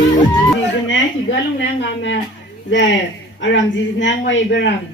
Zizina higalong na nga ma aram zizina ngoy beram.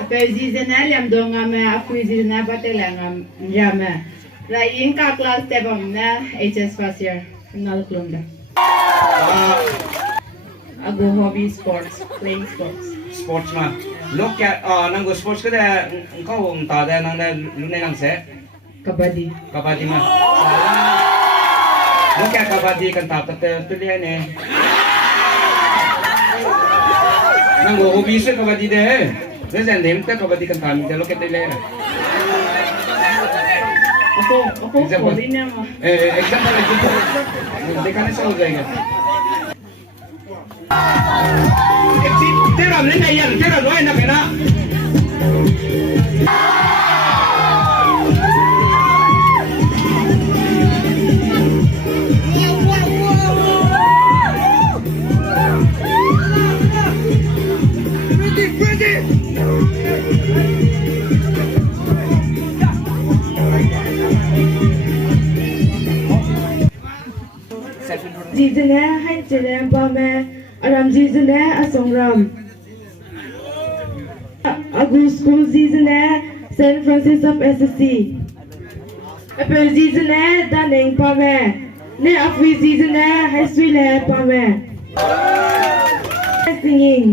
Apa zizina liam do nga ma apui zizina patela nga jama. La inka class tebam na HS first year nal klonda. Ago hobby sports, playing sports. Sports ma. Look at nang sports ka da engkau tada nang da lunay nang se. Kabaddi. Kabaddi ma. Look at kabaddi kan tap tulian eh. Nang hobby se kabaddi de. Then dem ta kabaddi kan tam de look at tulian. Ako pwede na mo. Example. Hindi ka na sa ujay ka. Tira lên này yên, tira nói na kena. Zizina hai jene pame aram zizina asongram. Agu school zizina Saint Francis of SSC. Apel zizina daneng pame. Ne afwi zizina high school le pame. Singing.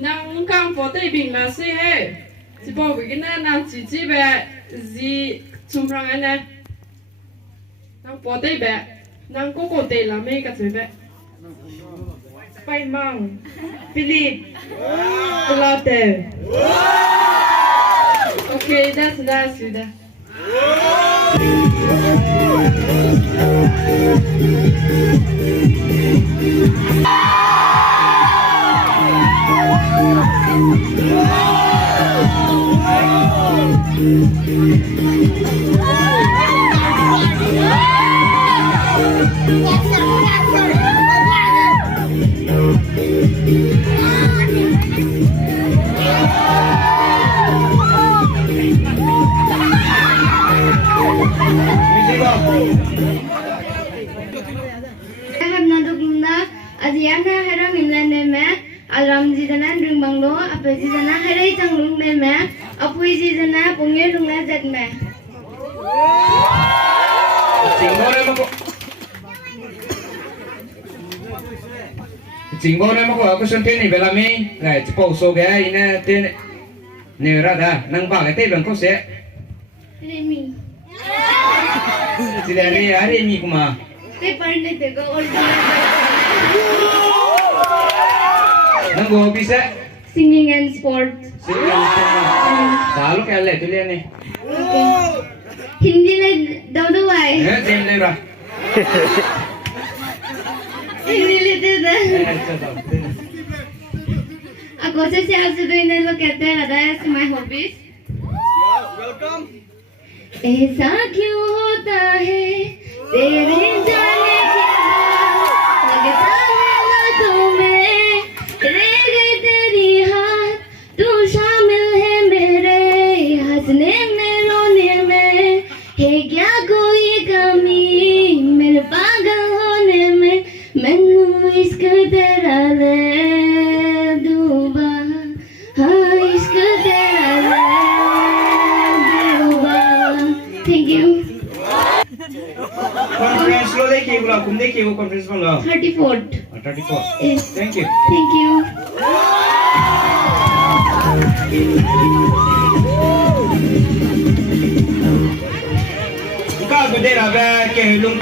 Nang kang photo bing la se he. Chỉ bảo cái này nang chỉ về gì chung rang anh này. Nang photo về nang cô tê làm mấy cái chuyện về. Pai Mang, Philip, Kulate. Okay, that's nice. Adiana hera mimlane me alam jidana ring banglo apa jidana hera itang lung ne me apui jidana pungye lung ne jat me Chính bố nó có xuân tên này về làm gì? Lại bổ số cái này tên này ra đã năng bảo cái tên bằng câu sẽ. Remi Chỉ là Remi kuma. te parne te go original Năng go bisa. singing and sport Selalu kayak le tulian nih. Hindi le daw daw ay Jangan le ra. Hindi le te ako se se doing lo कहते हैं that is my hobbies Welcome. ऐसा क्यों होता है तेरे जाने के बाद लगता है बातों में रह गई तेरी हाथ तू शामिल है मेरे हंसने में रोने में है क्या कोई कमी मेरे पागल होने में मैनू इश्क तेरा ले डूबा हाँ इश्क तेरा ले Thank you. Conference lo देखिए बोला कुम देखिए वो conference में लो 34th. 34. Yes. Thank you. Thank you. Ika gede ra ba ke lung.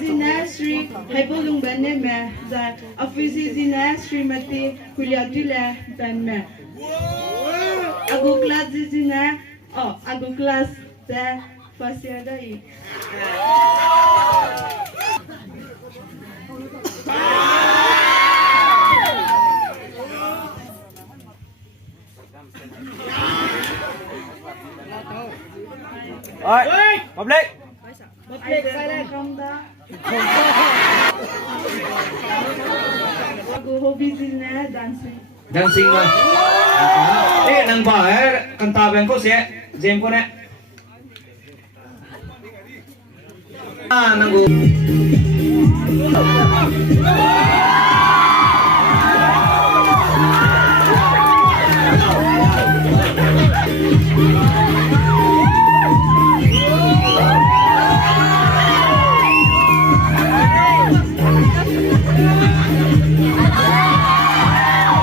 Zina Sri Haipolung Bane me za Afizi Zina Srimati Kuliatila Ban me Agu class Zina Agu class za Fasiadai Alright, public. Dancing ba? Nang ba kantaban ko siya. Jam ko na. Nanggo.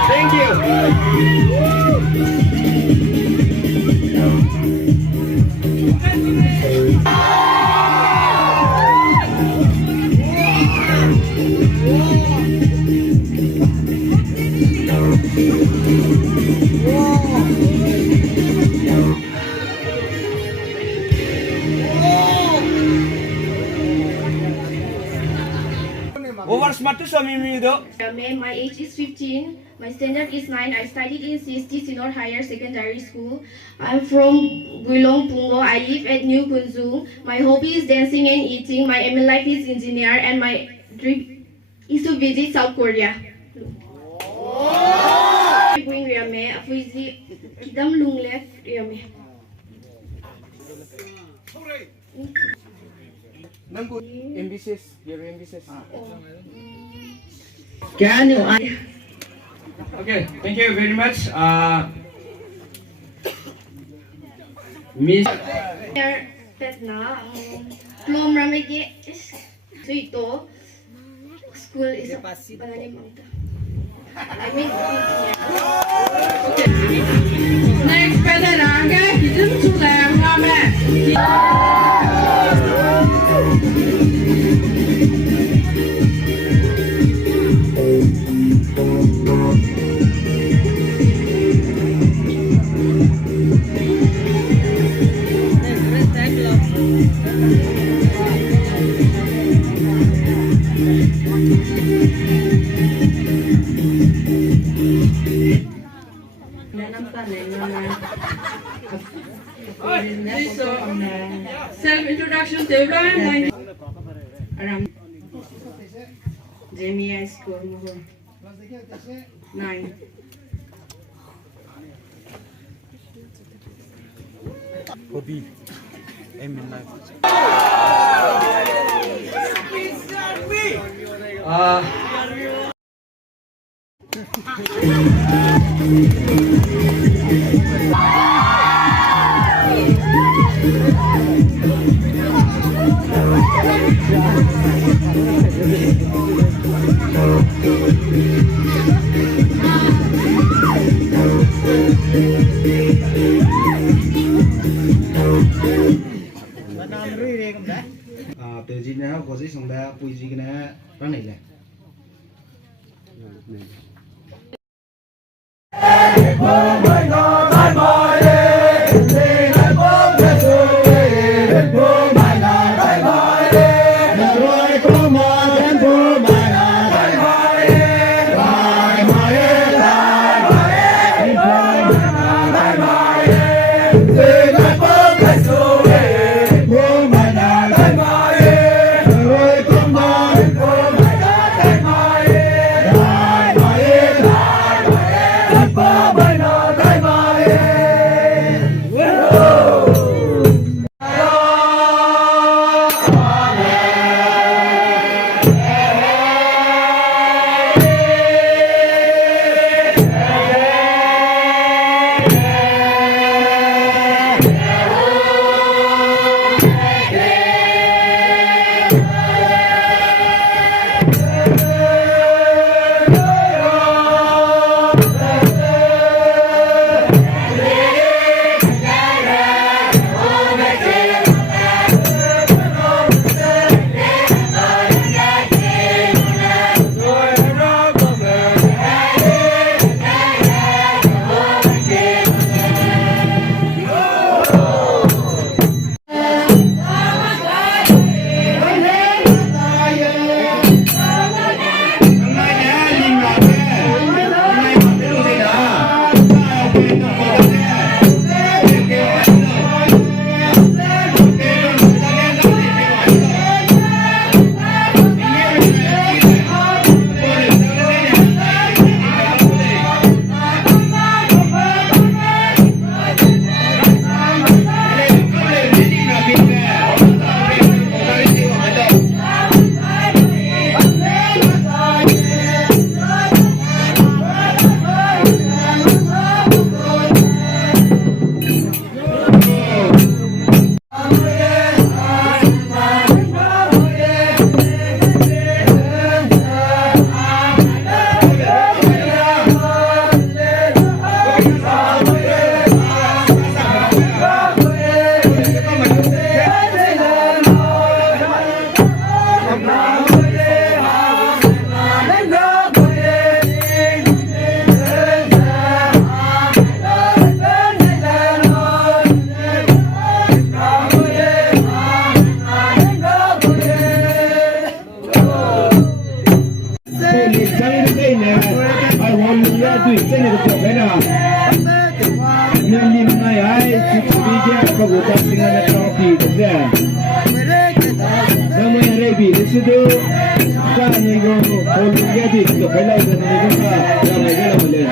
Thank you. Over smart to Swami Mido. My age is 15. My standard is 9. I studied in CST Senior Higher Secondary School. I'm from Guilong, Pungo. I live at New Kunzu. My hobby is dancing and eating. My aim in life is engineer, and my dream is to visit South Korea. Going Riame, Afuizi, Kidam Lungle, Riame. Nanggo ambitious, you're ambitious. Can you? Okay, thank you very much. Miss Here, pet na. Plum ramege. So ito, school is a panalimang. I mean, Next, Heraka, 기준 ZELIANGRONG. Self-introduction, Devran. Jamie, I score 9. Hobby. Aim in life. Từ gì nào có gì xong đã bùi gì cái này ra này này. Bye. Sen ni betul beda. Ni mana ay dia kebutuhan dengan trofi tu kan. Nama yang rebi di situ kan ni go holding jadi tu bela itu ni juga yang aja boleh.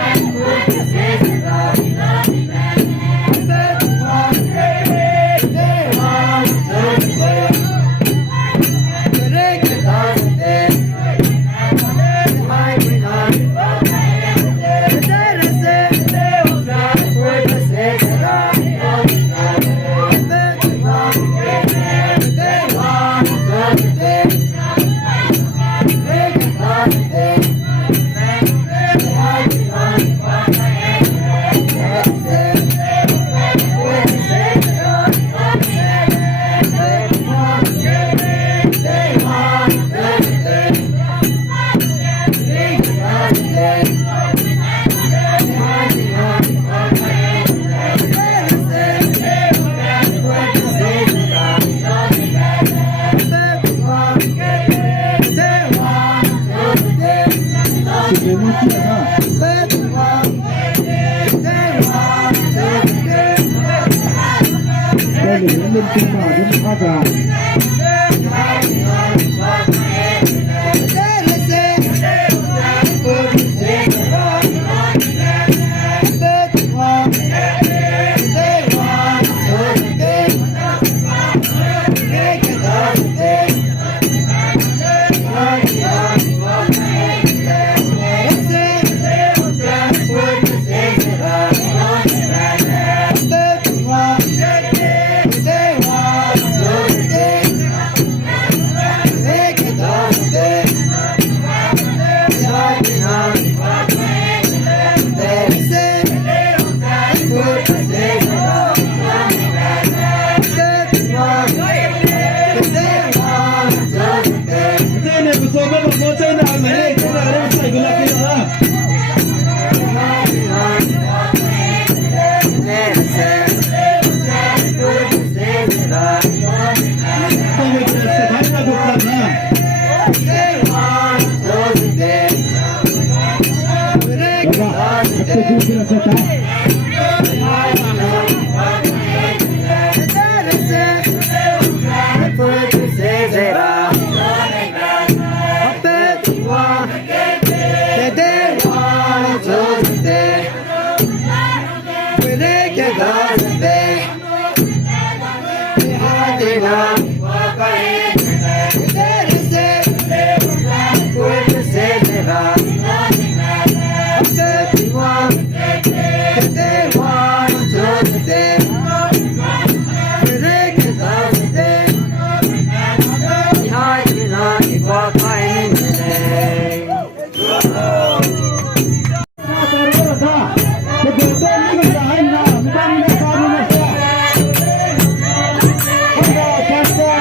Pastor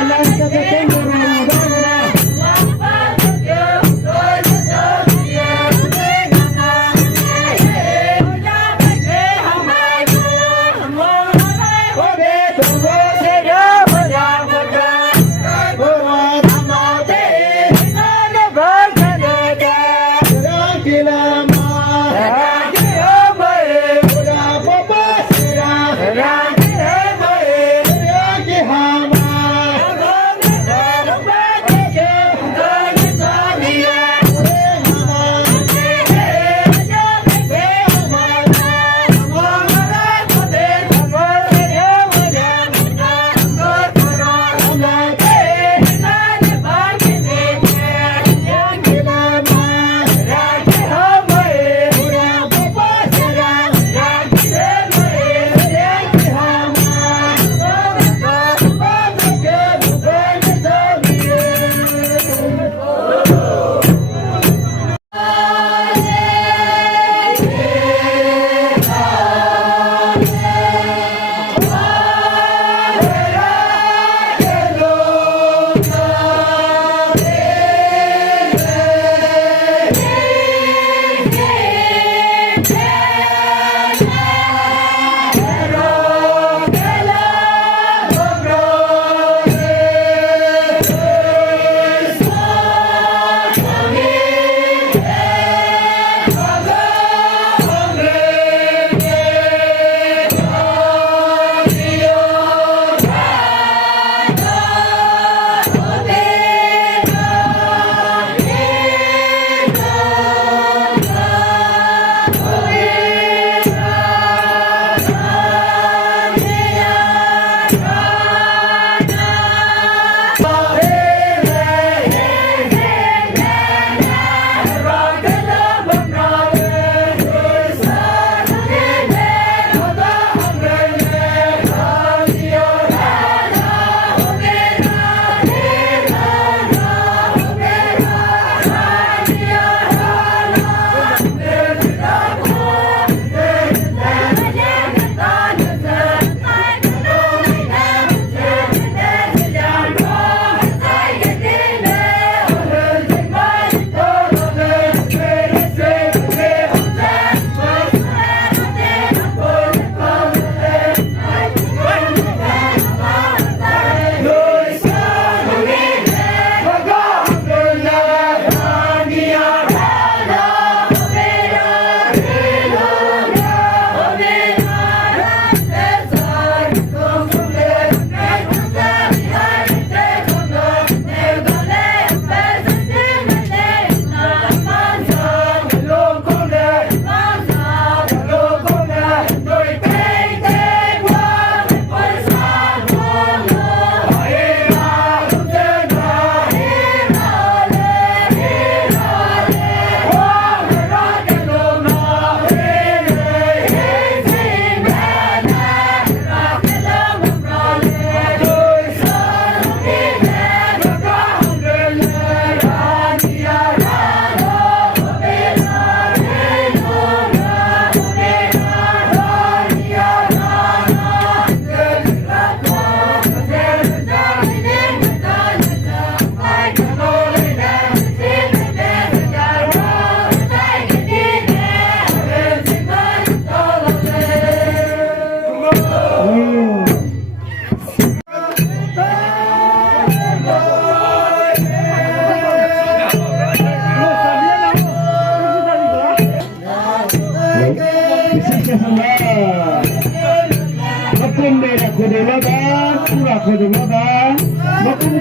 khơi được nó ta nó cũng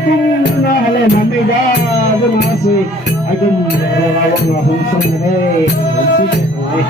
nó hay là nằm đây ra với nó rồi ai cũng rồi hùng sông này đây hùng xí rồi